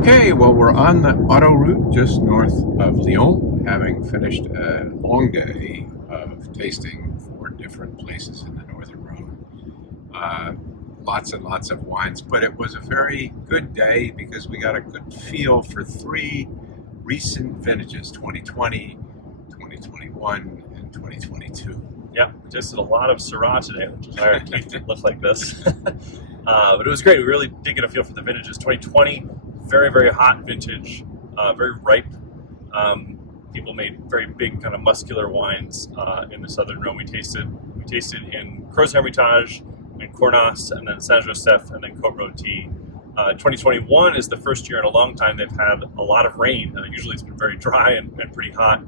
Okay, well, we're on the autoroute just north of Lyon, having finished a long day of tasting for different places in the Northern Rhone. Lots and lots of wines, but it was a very good day because we got a good feel for three recent vintages, 2020, 2021, and 2022. Yeah, we tasted a lot of Syrah today, which is why our teeth didn't look like this. But it was great. We really did get a feel for the vintages. 2020, very, very hot vintage, very ripe. People made very big, kind of muscular wines in the Southern Rhone. We tasted in Crozes Hermitage, in Cornas, and then Saint Joseph, and then Côte-Rôtie. 2021 is the first year in a long time they've had a lot of rain. Usually it's been very dry and pretty hot.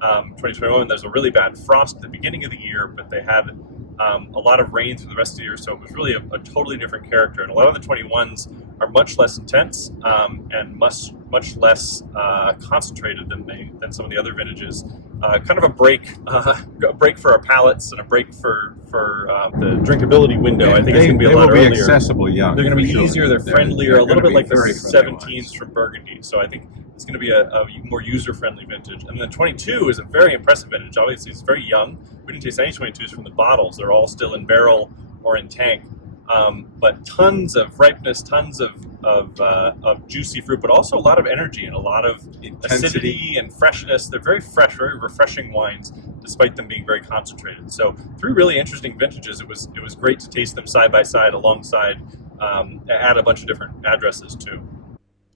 2021, there's a really bad frost at the beginning of the year, but they had a lot of rain through the rest of the year, so it was really a totally different character. And a lot of the 21s are much less intense and much less concentrated than some of the other vintages. Kind of a break for our palates and a break for the drinkability window. I think it's going to be a lot earlier. Accessible, yeah. They're going to be sure. easier. They're friendlier, a little bit like the very 17s from Burgundy. So I think it's going to be a more user-friendly vintage. And then 22 is a very impressive vintage. Obviously, it's very young. We didn't taste any 22s from the bottles. They're all still in barrel or in tank. But tons of ripeness, tons of juicy fruit, but also a lot of energy and a lot of acidity and freshness. They're very fresh, very refreshing wines, despite them being very concentrated. So three really interesting vintages. It was great to taste them side by side, alongside, at a bunch of different addresses too.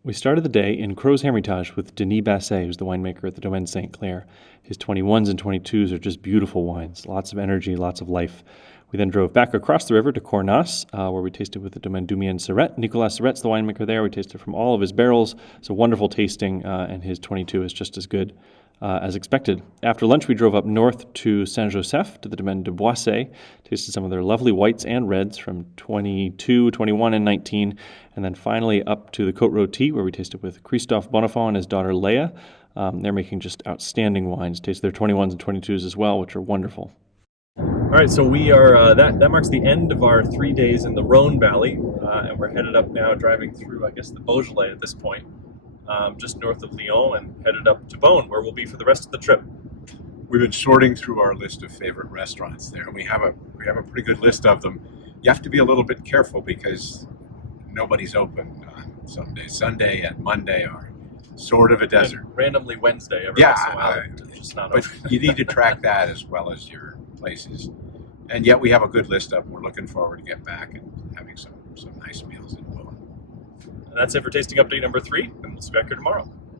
We started the day in Crozes Hermitage with Denis Basset, who's the winemaker at the Domaine Saint Clair. His 21s and 22s are just beautiful wines, lots of energy, lots of life. We then drove back across the river to Cornas, where we tasted with the Domaine Dumien Sirette. Nicolas Sirette's the winemaker there. We tasted from all of his barrels. It's a wonderful tasting, and his 22 is just as good as expected. After lunch, we drove up north to Saint Joseph, to the Domaine de Boisset, tasted some of their lovely whites and reds from 22, 21, and 19, and then finally up to the Côte-Rôtie, where we tasted with Christophe Bonifant and his daughter Leia. They're making just outstanding wines. Tasted their 21s and 22s as well, which are wonderful. All right, so we are, that marks the end of our 3 days in the Rhone Valley, and we're headed up now, driving through, I guess, the Beaujolais at this point, just north of Lyon, and headed up to Beaune, where we'll be for the rest of the trip. We've been sorting through our list of favorite restaurants there, and we have a pretty good list of them. You have to be a little bit careful because nobody's open on some days. Sunday and Monday are sort of a desert. And randomly Wednesday, every once in a while, it's just not but open. you need to track that as well as your places. And yet we have a good list of them. We're looking forward to get back and having some nice meals in Beaune. And that's it for tasting update number 3, and we'll see you back here tomorrow.